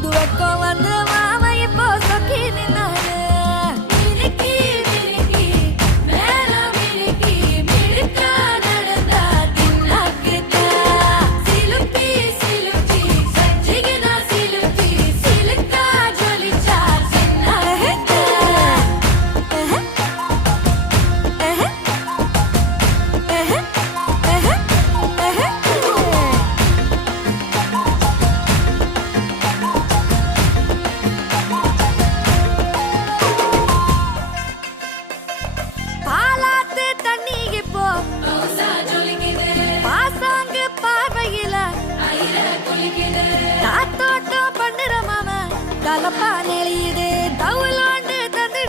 Kudu ekolan dalam la panelida.